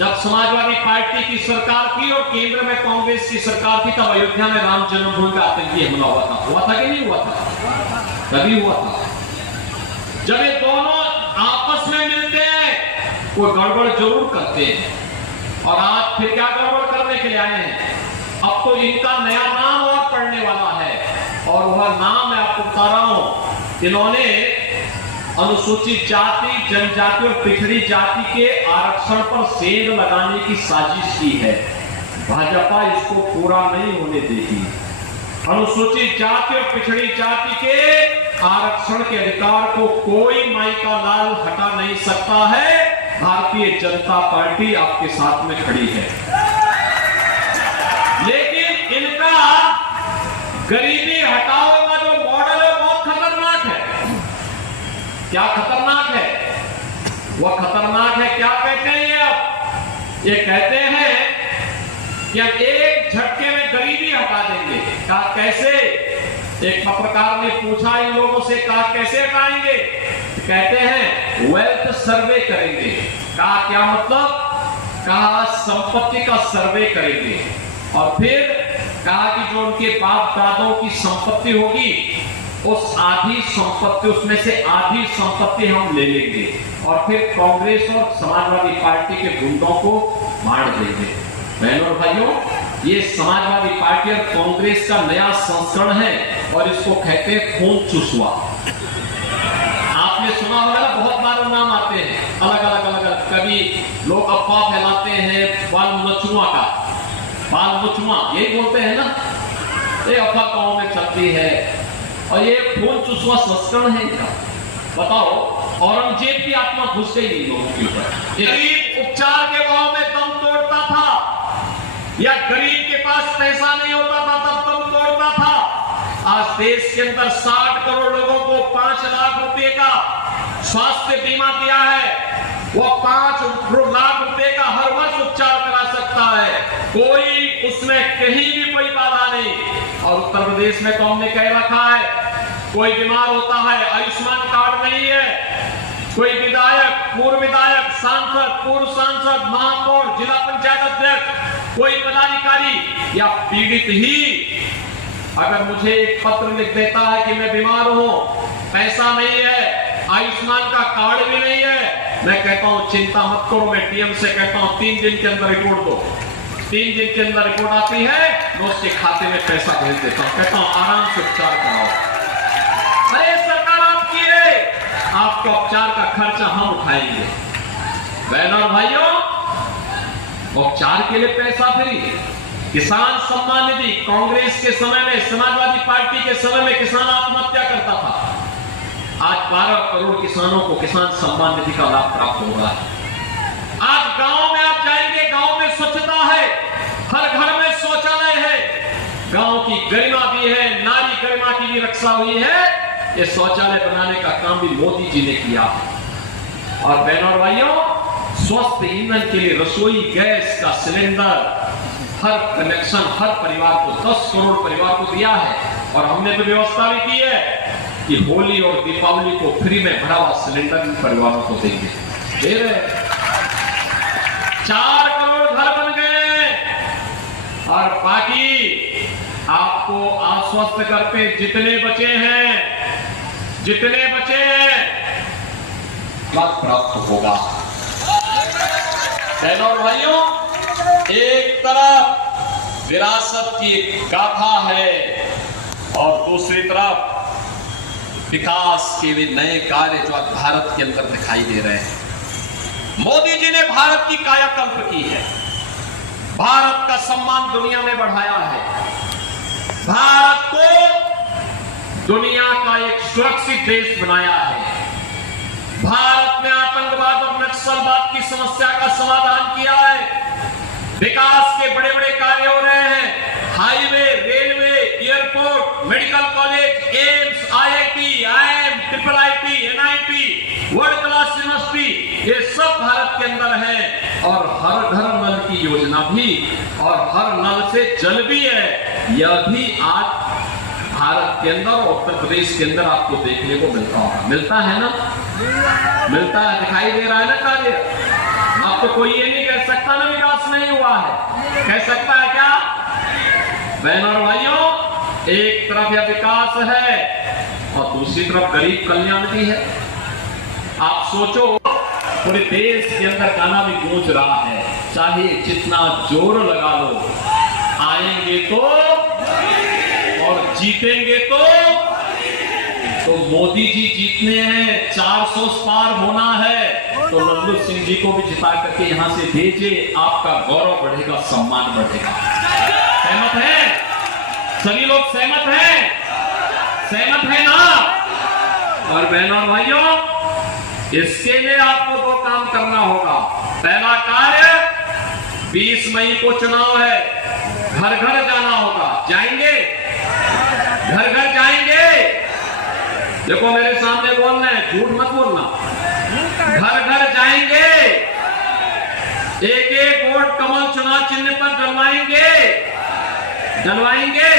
जब समाजवादी पार्टी की सरकार थी और केंद्र में कांग्रेस की सरकार थी, तब अयोध्या में राम जन्मभूमि का आतंकी हमला हुआ था कि नहीं हुआ था? तभी हुआ था। जब ये दोनों आपस में मिलते हैं, कोई गड़बड़ जरूर करते हैं। और आज फिर क्या गड़बड़ करने के लिए आए हैं? अब तो इनका नया नाम और पढ़ने वाला है, और वह नाम मैं आपको बता रहा हूं। इन्होंने अनुसूचित जाति, जनजाति और पिछड़ी जाति के आरक्षण पर सेंध लगाने की साजिश की है। भाजपा इसको पूरा नहीं होने देगी। अनुसूचित जाति और पिछड़ी जाति के आरक्षण के अधिकार को कोई माई का लाल हटा नहीं सकता है। भारतीय जनता पार्टी आपके साथ में खड़ी है। लेकिन इनका गरीबी हटाओ का जो मॉडल है बहुत खतरनाक है। क्या खतरनाक है? वह खतरनाक है, क्या कहते हैं ये? अब ये कहते हैं कि हम एक झटके में गरीबी हटा देंगे। कहा कैसे? एक पत्रकार ने पूछा इन लोगों से, कहा कैसे हटाएंगे? कहते हैं वेल्थ सर्वे करेंगे। कहा क्या मतलब? कहा संपत्ति का सर्वे करेंगे, और फिर कहा कि जो उनके बाप दादों की संपत्ति होगी, उस आधी संपत्ति, उसमें से आधी संपत्ति हम ले लेंगे, और फिर कांग्रेस और समाजवादी पार्टी के गुंडों को मार देंगे। बहनों और भाइयों, ये समाजवादी पार्टी और कांग्रेस का नया संस्करण है, और इसको कहते हैं खून चूसुआ। आपने सुना होगा ना, बहुत बार नाम आते हैं अलग अलग अलग अलग। कभी लोग अफवाह फैलाते हैं बाल मचुआ का, बाल मचुआ यही बोलते हैं ना, ये अफवाह गांव में चलती है, और ये खून चूसुआ संस्करण है इनका। बताओ, औरंगजेब की आत्मा घुस गई इन लोगों के ऊपर। गरीब उपचार के भाव में दम तोड़ता था, या गरीब के पास पैसा नहीं होता था तब दम तोड़ता था। आज देश के अंदर 60 करोड़ लोगों को 5 लाख रुपए का स्वास्थ्य बीमा दिया है। वो 5 लाख रुपए का हर वर्ष उपचार करा सकता है, कोई उसमें कहीं भी कोई बाधा नहीं। और उत्तर प्रदेश में तो हमने कह रखा है, कोई बीमार होता है, आयुष्मान कार्ड नहीं है, कोई विधायक, पूर्व विधायक, सांसद, पूर्व सांसद, महापौर, जिला पंचायत अध्यक्ष, कोई पदाधिकारी या पीड़ित ही अगर मुझे एक पत्र लिख देता है कि मैं बीमार हूं, पैसा नहीं है, आयुष्मान का कार्ड भी नहीं है, मैं कहता हूं चिंता मत करो। मैं डीएम से कहता हूं 3 दिन के अंदर रिपोर्ट दो। 3 दिन के अंदर रिपोर्ट आती है, मैं उसके खाते में पैसा भेज देता हूं, कहता हूं आराम से उपचार कराओ। अरे सरकार आपकी है, आपका उपचार का खर्चा हम उठाएंगे। बहनों और भाइयों, उपचार के लिए पैसा फ्री। किसान सम्मान निधि, कांग्रेस के समय में, समाजवादी पार्टी के समय में किसान आत्महत्या करता था। आज 12 करोड़ किसानों को किसान सम्मान निधि का लाभ प्राप्त हो रहा है। आज गांव में आप जाएंगे, गांव में स्वच्छता है, हर घर में शौचालय है, गांव की गरिमा भी है, नारी गरिमा की भी रक्षा हुई है। ये शौचालय बनाने का काम भी मोदी जी ने किया। और बहनों और भाइयों, स्वस्थ ईंधन के लिए रसोई गैस का सिलेंडर हर कनेक्शन हर परिवार को, 10 करोड़ परिवार को दिया है। और हमने तो व्यवस्था भी की है कि होली और दीपावली को फ्री में भरा हुआ सिलेंडर इन परिवारों को देंगे। दे रहे 4 करोड़ घर बन गए, और बाकी आपको आश्वस्त करते जितने बचे हैं लाभ प्राप्त होगा। बहनों और भाइयों, एक तरफ विरासत की गाथा है, और दूसरी तरफ विकास के भी नए कार्य जो आज भारत के अंदर दिखाई दे रहे हैं। मोदी जी ने भारत की कायाकल्प की है, भारत का सम्मान दुनिया में बढ़ाया है, भारत को दुनिया का एक सुरक्षित देश बनाया है। भारत में आतंकवाद और नक्सलवाद की समस्या का समाधान किया है। विकास के बड़े बड़े कार्य हो रहे हैं, highway, railway, airport, medical college, AIIMS, IIT, IIM, triple IT, NIT, world class university, ये सब भारत के अंदर है। और हर घर नल की योजना भी, और हर नल से जल भी है, यह भी आज भारत के अंदर और उत्तर प्रदेश के अंदर आपको देखने को मिलता होगा। मिलता है ना, मिलता है, दिखाई दे रहा है ना कार्य। अब तो कोई ये नहीं कह सकता नहीं हुआ है। कह सकता है क्या? बहनों और भाइयों, एक तरफ यह विकास है और दूसरी तरफ गरीब कल्याण भी है। आप सोचो, पूरे देश के अंदर गाना भी गूंज रहा है, चाहे जितना जोर लगा लो, आएंगे तो और जीतेंगे तो मोदी जी जीतने हैं, 400 पार होना है, तो लल्लू सिंह जी को भी जिता करके यहां से भेजे, आपका गौरव बढ़ेगा, सम्मान बढ़ेगा। सहमत है? सभी लोग सहमत हैं? सहमत है ना? और बहनों और भाइयों, इसके लिए आपको 2 काम करना होगा। पहला कार्य, 20 मई को चुनाव है, घर घर जाना होगा। जाएंगे? घर घर जाएंगे? देखो मेरे सामने बोलना है, झूठ मत बोलना। घर घर जाएंगे, एक एक वोट कमल चुनाव चिन्ह पर डलवाएंगे।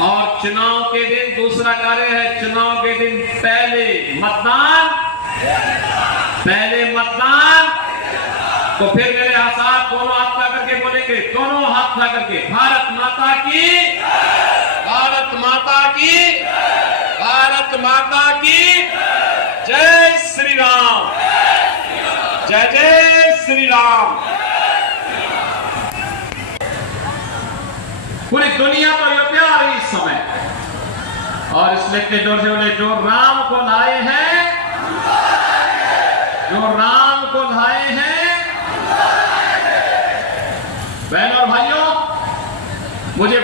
और चुनाव के दिन दूसरा कार्य है, चुनाव के दिन पहले मतदान। तो फिर मेरे साथ दोनों हाथ उठा करके बोलेंगे, दोनों हाथ उठा करके, भारत माता की, भारत माता की, भारत माता की जय श्री राम, जय जय श्री राम। पूरी दुनिया तो अयोध्या आ रही इस समय, और इसलिए इतने जोर से बोले, जो राम को लाए हैं, जो राम को लाए हैं। बहनों और भाइयों, मुझे